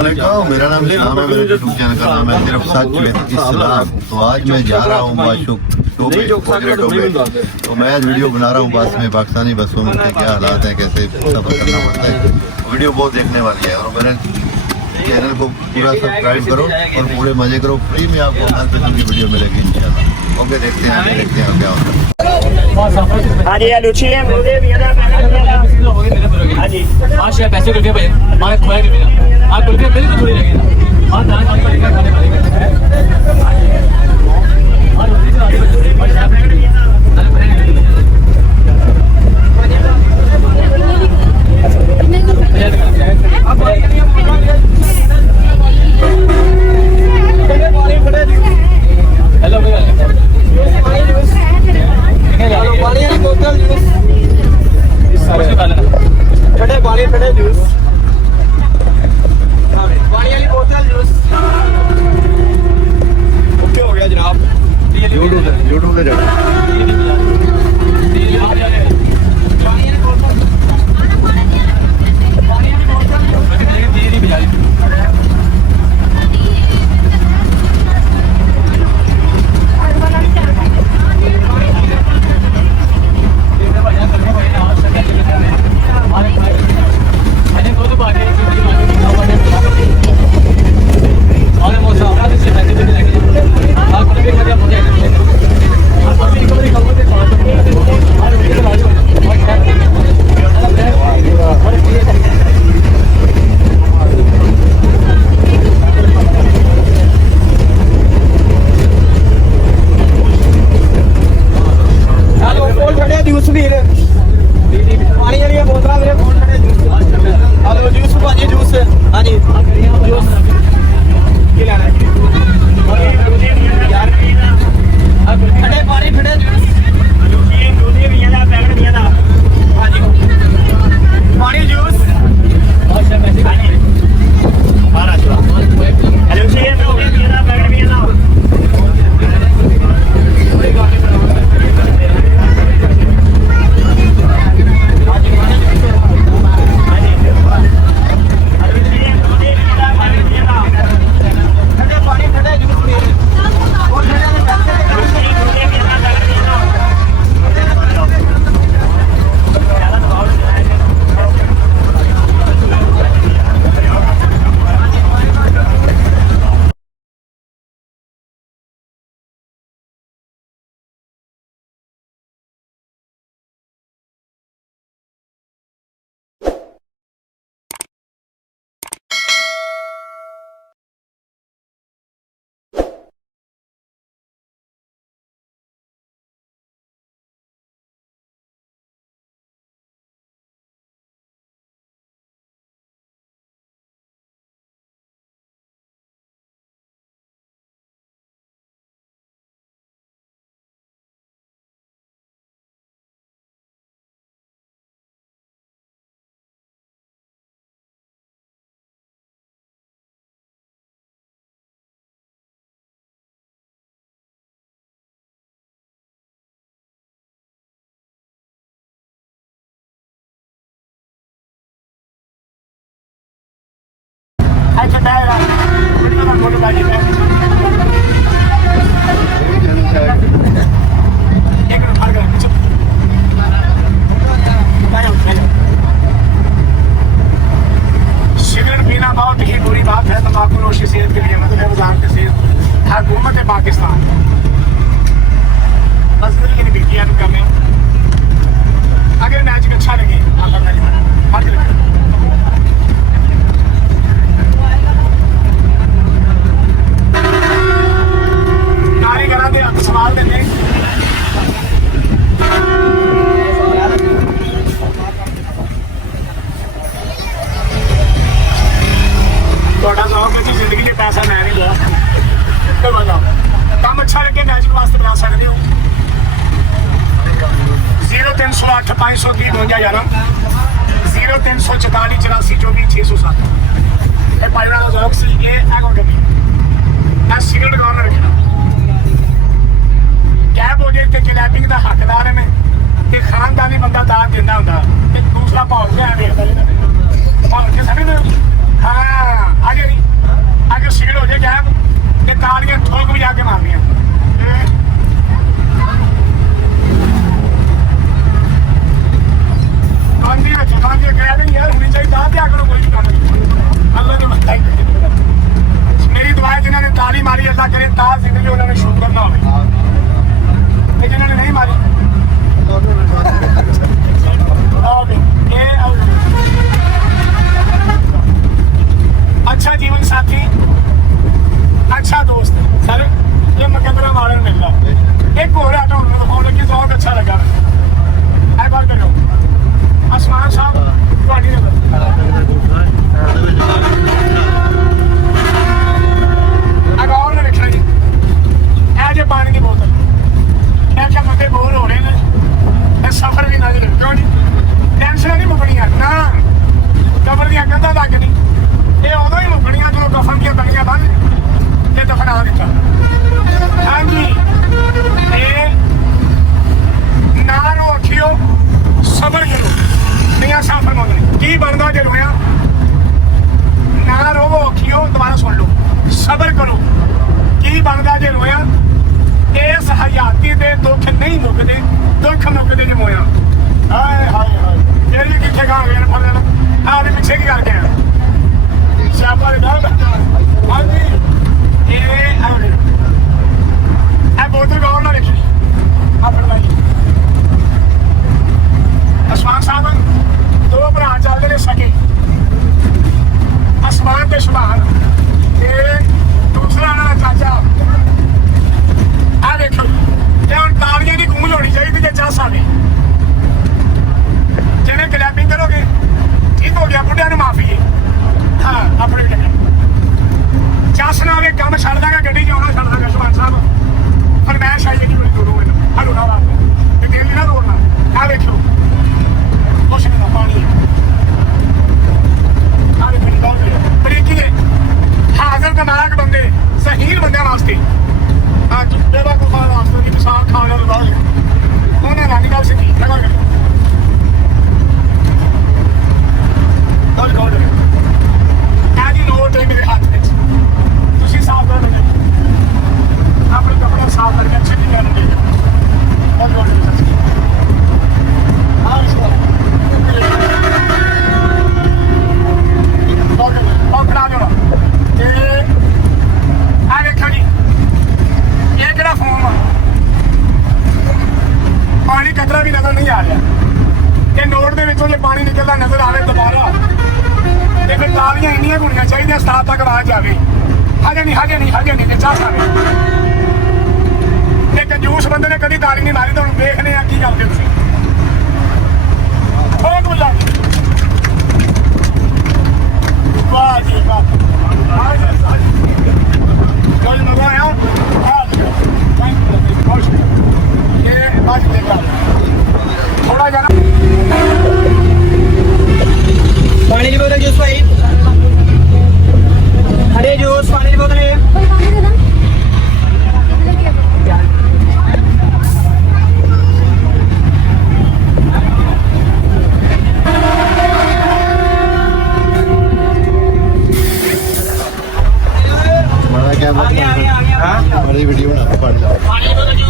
मेरा नाम इस्लाम है, मेरे यूट्यूब चैनल का नाम है सिर्फ सच विद इस्लाम। तो आज मैं जा रहा हूँ माशूक तो मैं आज वीडियो बना रहा हूँ बस में, पाकिस्तानी बसों में क्या हालात हैं, कैसे सफर करना पड़ता है। वीडियो बहुत देखने वाली है और मेरे चैनल को पूरा सब्सक्राइब करो और पूरे मजे करो। फ्री में आपको हर किस्म की वीडियो मिलेगी इंशाल्लाह। ओके, देखते हैं क्या होता है। हाँ जी लुची है हाँ जी आज शायद पैसे कुल्फिया भाई हमारे खोया के बिना आप कुल्फिया मेरी तो थोड़ी लगेगा और दाल खाने वाले खाने वाले हेलो भैया पानी की बोतल जूस ठंडे पानी ठंडे जूस पानी वाली बोतल जूस ओके हो गया जनाब। यूट्यूब पे जाना सिगरेट पीना बहुत ही बुरी बात है। तंबाकूनोशी सेहत के लिए मतलब वजारत सेहत हुकूमत है पाकिस्तान बस ये बिटिया करने अगर मैच अच्छा लगे कारीगर के हक सवाल देने जिंदगी में पैसा मैं नहीं लिया तो बताओ काम अच्छा लगे मैजिक वास्ते बना सकते हो 0308 530 5211 0344 84 607 ਇਹ ਪਾਇਰਾ ਦਾ ਜ਼ੋਕ ਸੀ ਇਹ ਐਗੋ ਗੱਡੀ ਆ ਸਿਗਰਟ ਗਾਉਣਾ ਰੱਖਣਾ ਕੈਬ ਹੋ ਜੇ ਤੇ ਕਿਡਨੈਪਿੰਗ ਦਾ ਹੱਕਦਾਰ ਹੈ ਮੈਂ ਤੇ ਖਾਨਦਾਨੀ ਬੰਦਾ ਦਾਤ ਦਿੰਦਾ ਹੁੰਦਾ ਤੇ ਦੂਸਰਾ ਭਾਉ ਕੇ ਐਵੇਂ ਵੇਖਦਾ ਜਿਹੜਾ ਭਾਉ ਕੇ ਸਾਡੇ ਹਾਂ ਆ ਜਿਹੜੀ अच्छा जीवन साथी, अच्छा दोस्त सर, ये मुकदरा मारन मिलता। एक हो रहा था उन्होंने कि बहुत अच्छा लगा। है बात करो आसमान साहब ਤੁਹਾਡੀ अगौर ने लिखा जी है जो पानी की बोतल है क्या बंदे बोर हो रहे हैं सफर भी ना जी क्यों जी टेंशन नहीं मुकनिया ना कबर दियां कंधां तक नहीं ये उदों ही मुकनिया जो कफन दियां बनियां बन ते दफना दिता। हाँ जी ना रो अखियो सबर करो नहीं साफर मंगने की बनता जो रोया ना रोवो अखियो दोबारा सुन लो सबर करो की बनता जे रोया इस हयाती दे दुख नहीं मुकते दुख मुकते जे मोया। हाय हाय हाय ये भी किथे गा गए फल लेना आ भी पीछे की करके शाबा दे दाल हां जी ये बोतल गौर ना रखी अपने भाई आसमान साहब दो भरा चलते ने सके आसमान ते सुभान ते दूसरा ना चाचा आ देखो ये हम तालियां की गूंज होनी चाहिए जे चाह साले जिन्हें क्लैपिंग करोगे ठीक हो गया बुढ़िया ने माफी है। हाँ अपने चस ना आवे काम छड़ दांगा गड्डी च आना छड़ दांगा सुभान साहब फरमैश आई नहीं बड़ी दूरों हलो ना बात दिल ना तोड़ना। आ देखो कुछ नहीं पानी बरीकी है हाजिर कनाक बंदे सहीन बंदे वास्ते हाँ बेवकूफा वास्ते की मिसाल खाने वाले बाहर उन्हें रानी गल सीखी लगा कर जी नोट है मेरे हाथ में तुम साफ कर लेंगे अपने कपड़े साफ करके अच्छे नहीं करने पानी कतरा भी नजर नहीं आ रहा कि नोट के विचों जो पानी निकलता नजर आवे दोबारा तो फिर तालियां इन्नियां होनी चाहिए स्टाफ तक आवाज जाए हजे नहीं चाह सारे एक कंजूस बंदे ने कभी ताली नहीं मारी तो हम देखने की करते बहुत बुला वाह जी वाह जो मजा आया ये बात देखा थोड़ा जाना पानी की बोतल जूस भाई हरे जूस पानी की बोतल है बड़ा क्या बड़ी वीडियो बना पड़ जाओ पानी की बोतल जूस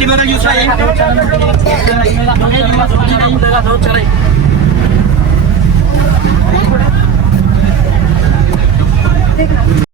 ਦੀ ਬੋਤਲ ਜੂਸ ਭਾਈ चले